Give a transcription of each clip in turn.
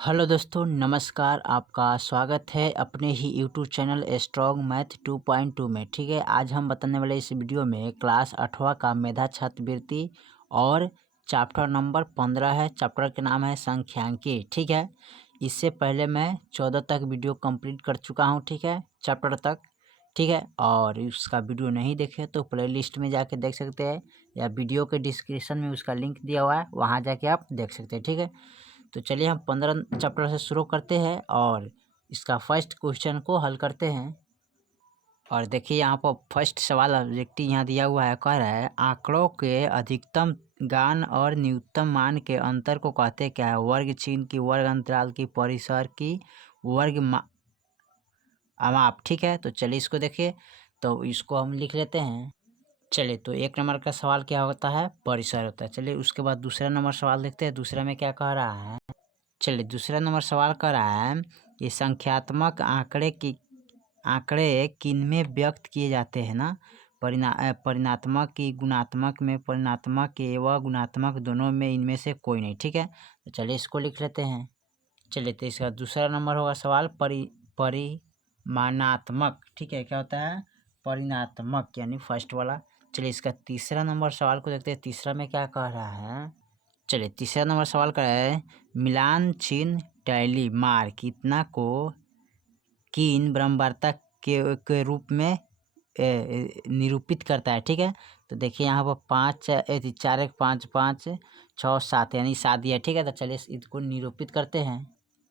Hello दोस्तों, नमस्कार। आपका स्वागत है अपने ही यूट्यूब चैनल स्ट्रॉन्ग मैथ 2.2 में। ठीक है, आज हम बताने वाले इस वीडियो में क्लास 8वां का मेधा छात्रवृत्ति और चैप्टर नंबर 15 है। चैप्टर के नाम है सांख्यिकी। ठीक है, इससे पहले मैं 14 तक वीडियो कंप्लीट कर चुका हूं। ठीक है, चैप्टर तक। ठीक है, और उसका वीडियो नहीं देखे तो प्ले लिस्ट में जाके देख सकते हैं, या वीडियो के डिस्क्रिप्शन में उसका लिंक दिया हुआ है, वहाँ जाके आप देख सकते हैं। ठीक है, तो चलिए हम 15 चैप्टर से शुरू करते हैं और इसका फर्स्ट क्वेश्चन को हल करते हैं। और देखिए यहाँ पर फर्स्ट सवाल ऑब्जेक्टिव यहाँ दिया हुआ है, कह रहा है आंकड़ों के अधिकतम मान और न्यूनतम मान के अंतर को कहते क्या है? वर्ग चिन्ह की, वर्ग अंतराल की, परिसर की, वर्ग माप। ठीक है, तो चलिए इसको देखिए, तो इसको हम लिख लेते हैं। चलिए, तो एक नंबर का सवाल क्या होता है? परिसर होता है। चलिए उसके बाद दूसरा नंबर सवाल देखते हैं, दूसरा में क्या कह रहा है। चलिए दूसरा नंबर सवाल कर रहा है कि संख्यात्मक आंकड़े किनमें व्यक्त किए जाते हैं ना? परिणात्मक की, गुणात्मक में, परिणात्मक एवं गुणात्मक दोनों में, इनमें से कोई नहीं। ठीक है, तो चलिए इसको लिख लेते हैं। चलिए, तो इसका दूसरा नंबर होगा सवाल परिमाणात्मक। ठीक है, क्या होता है? परिणात्मक, यानी फर्स्ट वाला। चलिए इसका तीसरा नंबर सवाल को देखते हैं, तीसरा में क्या कह रहा है। चलिए तीसरा नंबर सवाल का है मिलान चिन्ह टैली मार्क कितना को किन ब्रह्मवार्ता के रूप में निरूपित करता है। ठीक है, तो देखिए यहाँ पर 4 1 5 5 6 7 यानी 7 दिया। ठीक है, तो चलिए इसको निरूपित करते हैं।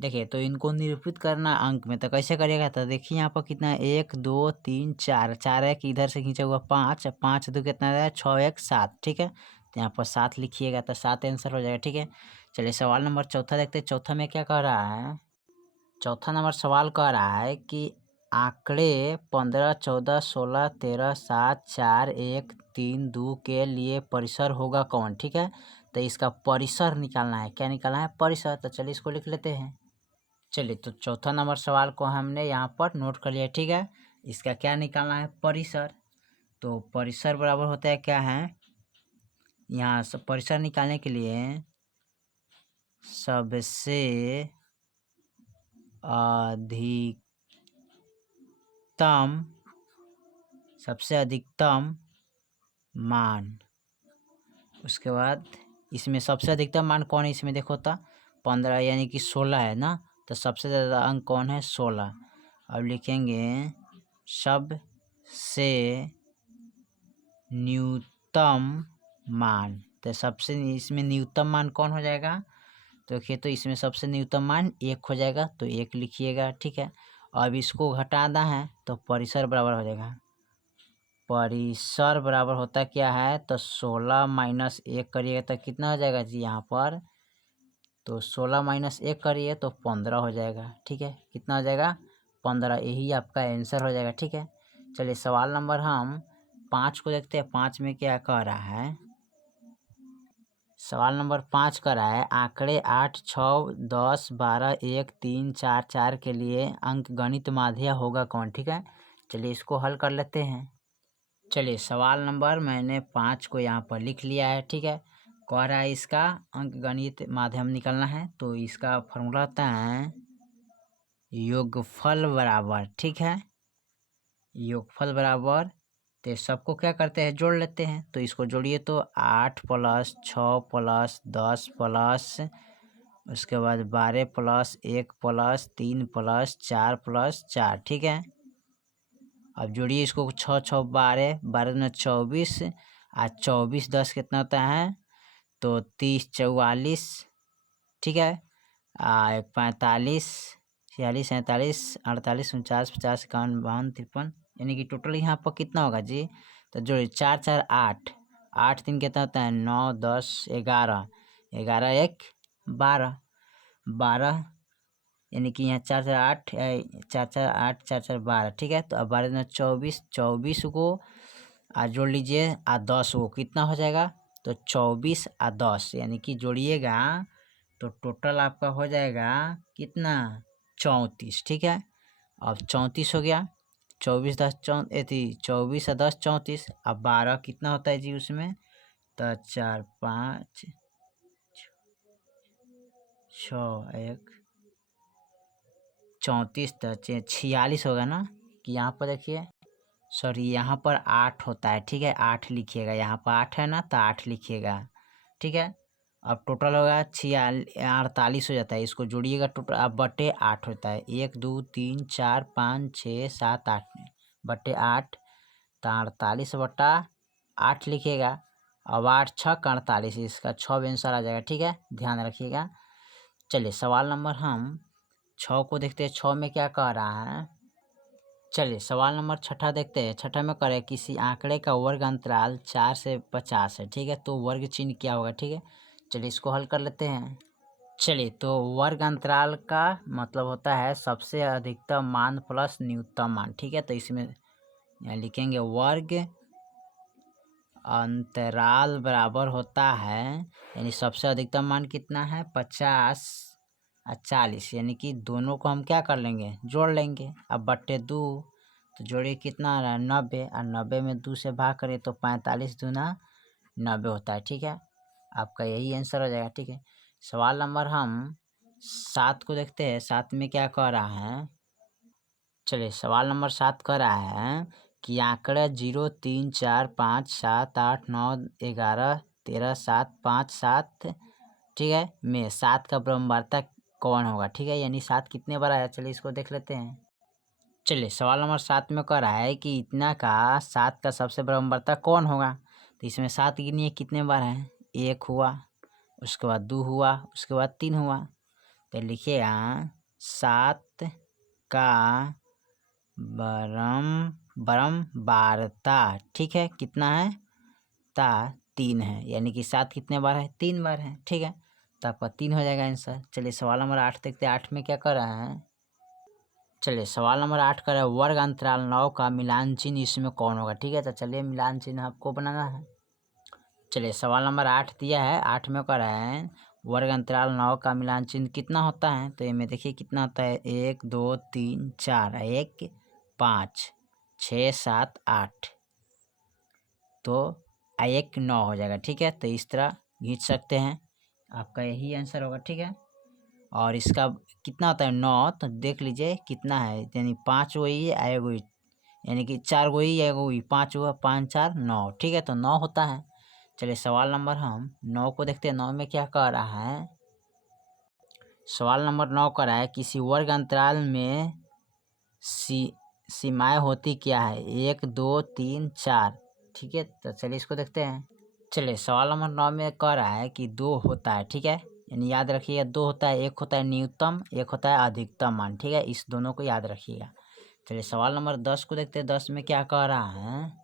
देखिए, तो इनको निरूपित करना अंक में, तो कैसे करिएगा? तो देखिए यहाँ पर कितना है, 1 2 3 4, 4 एक इधर से खींचा हुआ 5, 5 2 कितना है, 6 1 7। ठीक है, तो यहाँ पर 7 लिखिएगा तो 7 आंसर हो जाएगा। ठीक है, चलिए सवाल नंबर चौथा देखते हैं। चौथा में क्या कह रहा है? चौथा नंबर सवाल कह रहा है कि आंकड़े 15 14 16 13 7 4 1 3 2 के लिए परिसर होगा कौन? ठीक है, तो इसका परिसर निकालना है। क्या निकालना है? परिसर। तो चलिए इसको लिख लेते हैं। चलिए, तो चौथा नंबर सवाल को हमने यहाँ पर नोट कर लिया। ठीक है, इसका क्या निकालना है? परिसर। तो परिसर बराबर होता है क्या है, यहाँ सब परिसर निकालने के लिए सबसे अधिकतम मान। उसके बाद इसमें सबसे अधिकतम मान कौन है? इसमें देखो तो 15 यानी कि 16 है ना, तो सबसे ज़्यादा अंक कौन है? 16। अब लिखेंगे सबसे न्यूनतम मान, तो सबसे इसमें न्यूनतम मान कौन हो जाएगा? तो देखिए, तो इसमें सबसे न्यूनतम मान 1 हो जाएगा, तो 1 लिखिएगा। ठीक है, अब इसको घटाना है तो परिसर बराबर हो जाएगा, परिसर बराबर होता क्या है? तो 16 माइनस 1 करिएगा तो कितना हो जाएगा जी यहाँ पर? तो 16 माइनस 1 करिए तो 15 हो जाएगा। ठीक है, कितना हो जाएगा? 15। यही आपका आंसर हो जाएगा। ठीक है, चलिए सवाल नंबर हम 5 को देखते हैं। 5 में क्या कह रहा है? सवाल नंबर 5 कर रहा है आंकड़े 8 6 10 12 1 3 4 4 के लिए अंक गणित माध्य होगा कौन? ठीक है, चलिए इसको हल कर लेते हैं। चलिए सवाल नंबर मैंने 5 को यहाँ पर लिख लिया है। ठीक है, कह रहा है इसका अंक गणित माध्यम निकालना है, तो इसका फॉर्मूला होता है योगफल बराबर। ठीक है, योगफल बराबर, तो सबको क्या करते हैं? जोड़ लेते हैं। तो इसको जोड़िए तो 8 + 6 + 10 प्लस उसके बाद 12 + 1 + 3 + 4 + 4। ठीक है, अब जोड़िए इसको, 6 6 12, 12 में 24, आज 24 10 कितना होता है? तो 30 44। ठीक है, 45 46 47 48 49 50 51 52 53, यानी कि टोटल यहाँ पर कितना होगा जी? तो जोड़िए 4 4 8, 8 3 कितना होता है? 9 10 11, 11 1 12, 12 यानी कि यहाँ 4 4 8 4 4 8 4 4 12। ठीक है, तो अब 12 में 24, 24 को जोड़ लीजिए 10 को, कितना हो जाएगा? तो 24 10, यानी कि जोड़िएगा तो टोटल आपका हो जाएगा कितना? 34। ठीक है, अब 34 हो गया, 24 10 24 और 10 34। अब 12 कितना होता है जी उसमें? तो 4 5 6 1 34 तो 46 होगा ना, कि यहाँ पर देखिए, सॉरी यहाँ पर 8 होता है, ठीक है, 8 लिखिएगा, यहाँ पर 8 है ना तो 8 लिखिएगा, ठीक है। अब टोटल होगा 48 हो जाता है, इसको जोड़िएगा टोटल, अब बटे 8 होता है, 1 2 3 4 5 6 7 8 बटे 8, तो 48 बटा 8 लिखिएगा। अब 8 छक 48, इसका 6 आंसर आ जाएगा, ठीक है, ध्यान रखिएगा। चलिए सवाल नंबर हम 6 को देखते हैं, 6 में क्या कह रहा है। चलिए सवाल नंबर 6 देखते हैं। 6 में करें किसी आंकड़े का वर्ग अंतराल 4 से 50 है, ठीक है, तो वर्ग चिन्ह क्या होगा, ठीक है। चलिए इसको हल कर लेते हैं। चलिए तो वर्ग अंतराल का मतलब होता है सबसे अधिकतम मान प्लस न्यूनतम मान, ठीक है। तो इसमें यहाँ लिखेंगे वर्ग अंतराल बराबर होता है, यानी सबसे अधिकतम मान कितना है 50 और 40, यानी कि दोनों को हम क्या कर लेंगे, जोड़ लेंगे। अब बट्टे 2, तो जोड़िए कितना आ रहा है 90, और 90 में 2 से भाग करें तो 45 दूना 90 होता है, ठीक है। आपका यही आंसर हो जाएगा, ठीक है। सवाल नंबर हम 7 को देखते हैं। 7 में क्या कह रहा है। चलिए सवाल नंबर 7 कह रहा है कि आंकड़े 0 3 4 5 7 8 9 11 13 7 5 7, ठीक है, में 7 का ब्रह्मवार्ता कौन होगा, ठीक है, यानी 7 कितने बार आया। चलिए इसको देख लेते हैं। चलिए सवाल नंबर 7 में कह रहा है कि इतना का 7 का सबसे ब्रह्मवार्ता कौन होगा। तो इसमें 7 गिनिए कितने बार है, 1 हुआ, उसके बाद 2 हुआ, उसके बाद 3 हुआ। तो लिखिएगा 7 का ब्रह्मवार्ता, ठीक है, कितना है 3 है, यानी कि 7 कितने बार है, 3 बार है, ठीक है, तो आपका 3 हो जाएगा आंसर। चलिए सवाल नंबर 8 देखते हैं। 8 में क्या कर रहा है। चलिए सवाल नंबर 8 कर रहा है वर्ग अंतराल 9 का मिलान चिन्ह इसमें कौन होगा, ठीक है। तो चलिए मिलान चिन्ह आपको बनाना है। चलिए सवाल नंबर 8 दिया है। 8 में कर रहा है वर्ग अंतराल 9 का मिलान चिन्ह कितना होता है। तो ये में देखिए कितना होता है, 1 2 3 4, 1 5 6 7 8, तो 1 9 हो जाएगा, ठीक है। तो इस तरह खींच सकते हैं, आपका यही आंसर होगा, ठीक है। और इसका कितना होता है 9, तो देख लीजिए कितना है, यानी 5 वही है आएगा वही, यानी कि 4 वही आएगा वही, 5 हुआ, 5 4 9, ठीक है, तो 9 होता है। चलिए सवाल नंबर हम 9 को देखते हैं। 9 में क्या कह रहा है। सवाल नंबर 9 कह रहा है किसी वर्ग अंतराल में सीमाएं होती क्या है, 1 2 3 4, ठीक है। तो चलिए इसको देखते हैं। चलिए सवाल नंबर 9 में कह रहा है कि 2 होता है, ठीक है, यानी याद रखिएगा 2 होता है, एक होता है न्यूनतम, एक होता है अधिकतम मान, ठीक है, इस दोनों को याद रखिएगा। चलिए सवाल नंबर 10 को देखते हैं। 10 में क्या कह रहा है।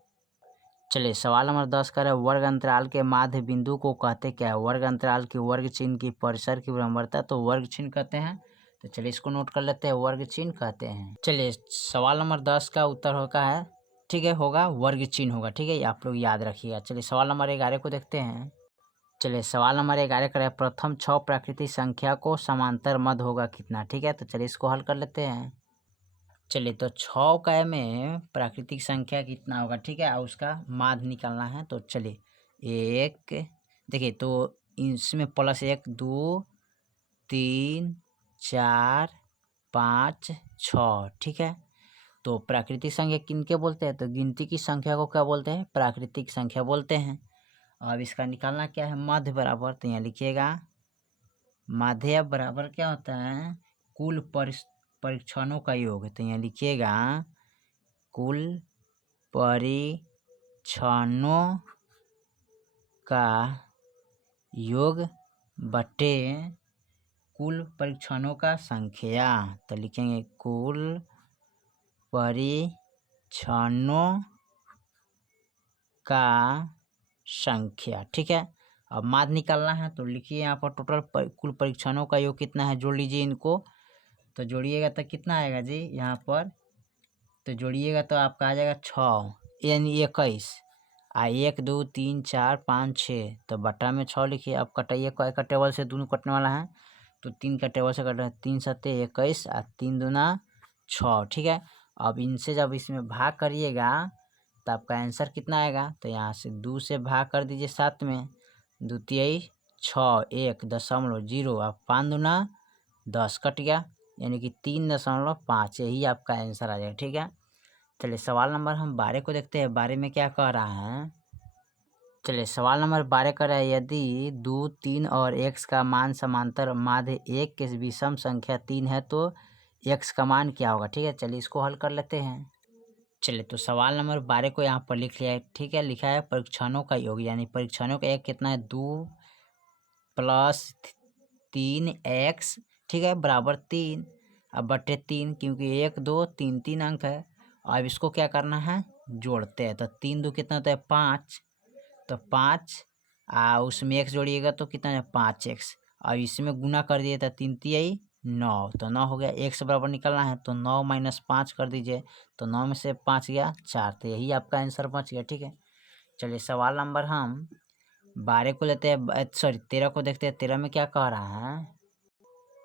चलिए सवाल नंबर 10 कह रहा है वर्ग अंतराल के माध्य बिंदु को कहते क्या है। वर्ग अंतराल की वर्ग चिन्ह की परिसर की ब्रह्मवार्ता तो वर्ग चिन्ह कहते हैं। तो चलिए इसको नोट कर लेते हैं, वर्ग चिन्ह कहते हैं। चलिए सवाल नंबर 10 का उत्तर होगा है, ठीक है, होगा वर्ग चिन्ह होगा, ठीक है, आप लोग याद रखिएगा। चलिए सवाल नंबर 11 को देखते हैं। चलिए सवाल नंबर 11 करें प्रथम 6 प्राकृतिक संख्या को समांतर मध्य होगा कितना, ठीक है। तो चलिए इसको हल कर लेते हैं। चलिए तो 6 का में प्राकृतिक संख्या कितना होगा, ठीक है, और उसका माध्य निकालना है। तो चलिए एक देखिए, तो इसमें प्लस 1 2 3 4 5 6, ठीक है। तो प्राकृतिक संख्या किनके बोलते हैं, तो गिनती की संख्या को क्या बोलते हैं, प्राकृतिक संख्या बोलते हैं। अब इसका निकालना क्या है, माध्य बराबर, तो यहाँ लिखिएगा माध्य बराबर क्या होता है, कुल परीक्षणों का योग है। तो यहाँ लिखिएगा कुल परीक्षणों का योग बटे कुल परीक्षणों का संख्या। तो लिखेंगे कुल परीक्षणों का संख्या, ठीक है। अब माध्य निकालना है, तो लिखिए यहाँ पर टोटल कुल परीक्षणों का योग कितना है, जोड़ लीजिए इनको। तो जोड़िएगा तो कितना आएगा जी, यहाँ पर तो जोड़िएगा तो आपका आ जाएगा 6, यानी 21, 1 2 3 4 5 6, तो बटा में 6 लिखिए। अब कटाइए, का टेबल से दोनों कटने वाला है, तो 3 का टेबल से कट रहा है, 3 7 21 और 3 दूना 6, ठीक है। अब इनसे जब इसमें भाग करिएगा तो आपका आंसर कितना आएगा, तो यहाँ से 2 से भाग कर दीजिए 7 में, 2 तिहाई 6 1 दशमलव 0, अब 5 दूना 10 कट गया, यानी कि 3.5, यही आपका आंसर आ जाएगा। ठीक है, चलिए सवाल नंबर हम 12 को देखते हैं। 12 में क्या कह रहा है, चलिए सवाल नंबर 12 कर रहा है, यदि 2, 3 और x का मान समांतर माध्य 1 के विषम संख्या 3 है तो x का मान क्या होगा। ठीक है, चलिए इसको हल कर लेते हैं। चलिए तो सवाल नंबर 12 को यहाँ पर लिख लिया है। ठीक है, लिखा है परीक्षणों का योग, यानी परीक्षणों का एक कितना है, 2 + 3x, ठीक है, बराबर 3। अब बटे 3, क्योंकि 1, 2, 3 3 अंक है। अब इसको क्या करना है, जोड़ते हैं। तो 3 2 कितना होता है, 5। तो 5 उसमें x जोड़िएगा तो कितना है, 5x। अब इसमें गुना कर दिए तो 3 3 9, तो 9 हो गया। x बराबर निकलना है तो 9 - 5 कर दीजिए, तो 9 में से 5 गया 4, तो यही आपका आंसर बच गया। ठीक है, चलिए सवाल नंबर हम 12 को लेते हैं, सॉरी 13 को देखते हैं। 13 में क्या कह रहा है,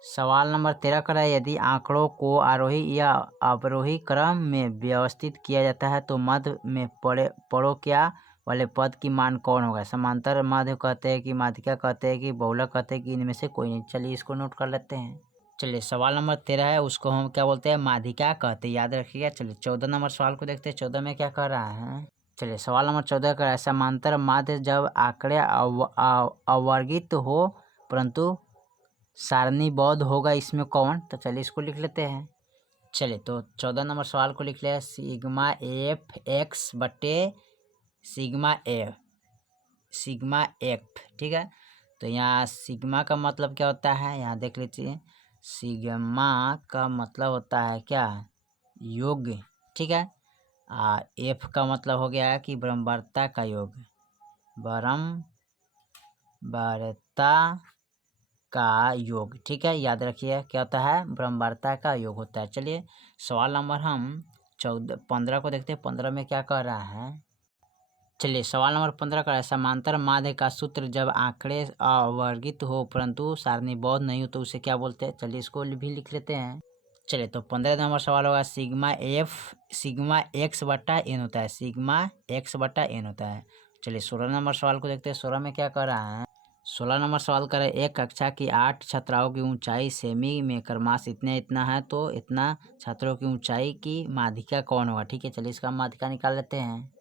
सवाल नंबर 13 कर रहा है, यदि आंकड़ों को आरोही या अवरोही क्रम में व्यवस्थित किया जाता है तो मध्य में पड़ोक्या वाले पद की मान कौन होगा। समांतर माध्य कहते हैं कि माध्यिका कहते हैं कि बहुलक कहते हैं कि इनमें से कोई नहीं। चलिए इसको नोट कर लेते हैं। चलिए सवाल नंबर 13 है, उसको हम क्या बोलते हैं, माध्यिका कहते हैं, याद रखिएगा। चलिए 14 नंबर सवाल को देखते हैं। 14 में क्या कह रहा है, चलिए सवाल नंबर 14 का है, समांतर माध्य जब आंकड़े अवर्गित हो परंतु सारणीबद्ध होगा, इसमें कौन। तो चलिए इसको लिख लेते हैं। चलिए तो 14 नंबर सवाल को लिख लिया, सिग्मा एफ एक्स बटे सिग्मा एफ। ठीक है, तो यहाँ सिग्मा का मतलब क्या होता है, यहाँ देख लीजिए। सिग्मा का मतलब होता है क्या, योग। ठीक है, एफ का मतलब हो गया कि ब्रह्मवार्ता का योग, ब्रह्मवार्ता का योग। ठीक है, याद रखिए क्या होता है, ब्रह्मवार्ता का योग होता है। चलिए सवाल नंबर हम 15 को देखते हैं। 15 में क्या कह रहा है, चलिए सवाल नंबर 15 का है, समांतर माध्य का सूत्र जब आंकड़े अवर्गित हो परंतु सारणीबद्ध नहीं हो तो उसे क्या बोलते हैं। चलिए इसको भी लिख लेते हैं। चलिए तो 15 नंबर सवाल होगा, सिग्मा एक्स बटा एन होता है, सिग्मा एक्स बटा एन होता है। चलिए 16 नंबर सवाल को देखते हैं। 16 में क्या कह रहा है, 16 नंबर सवाल कर रहे हैं, एक कक्षा की 8 छात्राओं की ऊंचाई सेमी में क्रमश इतना है तो इतना छात्रों की ऊंचाई की माध्यिका कौन होगा। ठीक है, चलिए इसका माध्यिका निकाल लेते हैं।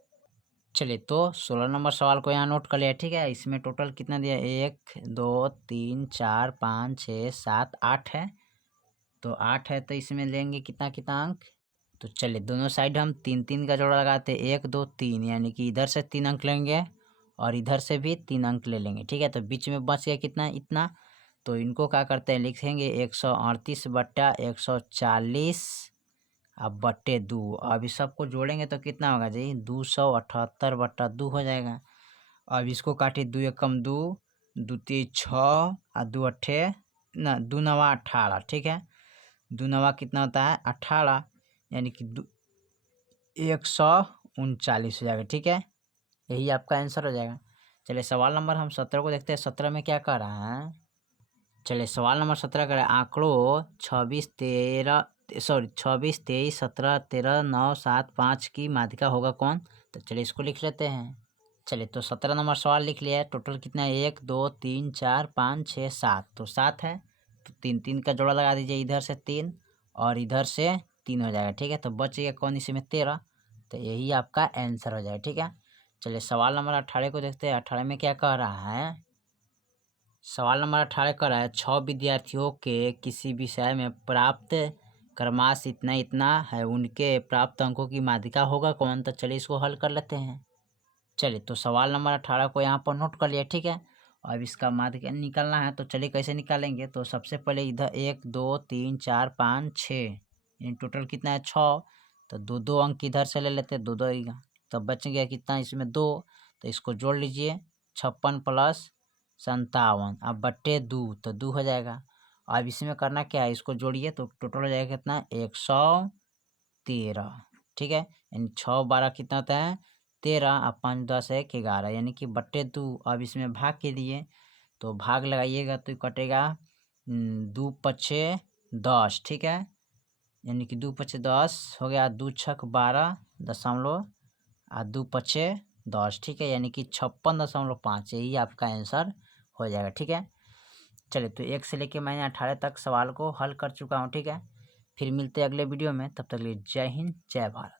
चलिए तो 16 नंबर सवाल को यहाँ नोट कर लिया। ठीक है, इसमें टोटल कितना दिया, 1 2 3 4 5 6 7 8 है। तो 8 है तो इसमें लेंगे कितना कितना अंक। तो चलिए दोनों साइड हम 3 3 का जोड़ा लगाते हैं, 1 2 3, यानी कि इधर से 3 अंक लेंगे और इधर से भी 3 अंक ले लेंगे। ठीक है, तो बीच में बच गया कितना, इतना। तो इनको क्या करते हैं, लिखेंगे 138 बट्टा 140 अब बट्टे 2। अब इस सबको जोड़ेंगे तो कितना होगा जी, 278 बट्टा 2 हो जाएगा। अब इसको काटिए, 2 एकम 2, 2 3 6 और 2 अट्ठे ना 2 नवा 18। ठीक है, 2 नवा कितना होता है, 18, यानी कि 139 हो जाएगा। ठीक है, यही आपका आंसर हो जाएगा। चलिए सवाल नंबर हम 17 को देखते हैं। 17 में क्या कह रहा है, चलिए सवाल नंबर 17 का है, आंकड़ों 26 23 17 13 9 7 5 की माध्यिका होगा कौन। तो चलिए इसको लिख लेते हैं। चलिए तो 17 नंबर सवाल लिख लिया है। टोटल कितना है, 1 2 3 4 5 6 7, तो 7 है। तो 3 3 का जोड़ा लगा दीजिए, इधर से 3 और इधर से 3 हो जाएगा। ठीक है, तो बच गया कौन, इसमें 13, तो यही आपका आंसर हो जाएगा। ठीक है, चलिए सवाल नंबर 18 को देखते हैं। 18 में क्या कह रहा है, सवाल नंबर 18 कर रहा है, 6 विद्यार्थियों के किसी विषय में प्राप्त क्रमांक इतना इतना है, उनके प्राप्त अंकों की माध्यिका होगा कौन। तो चलिए इसको हल कर लेते हैं। चलिए तो सवाल नंबर 18 को यहाँ पर नोट कर लिया। ठीक है, अब इसका माध्यिका निकालना है, तो चलिए कैसे निकालेंगे। तो सबसे पहले इधर 1 2 3 4 5 6, इन टोटल कितना है 6, तो 2 2 अंक इधर से ले लेते हैं, 2 2, तो बच गया कितना, इसमें 2। तो इसको जोड़ लीजिए, 56 + 57 अब बट्टे 2, तो 2 हो जाएगा। अब इसमें करना क्या है, इसको जोड़िए तो टोटल हो जाएगा कितना, 113। ठीक है, यानी 6 12 कितना होता है, 13 और 5 10 1 11, यानी कि बट्टे 2। अब इसमें भाग के लिए तो भाग लगाइएगा तो कटेगा 2 पछे 10। ठीक है, यानी कि 2 पछे 10 हो गया, 2 छक 12 दशमलव और 2 पछे 10। ठीक है, यानी कि 56.5, यही आपका आंसर हो जाएगा। ठीक है, चलिए तो 1 से लेके मैंने 18 तक सवाल को हल कर चुका हूँ, ठीक है। फिर मिलते हैं अगले वीडियो में, तब तक के लिए जय हिंद, जय भारत।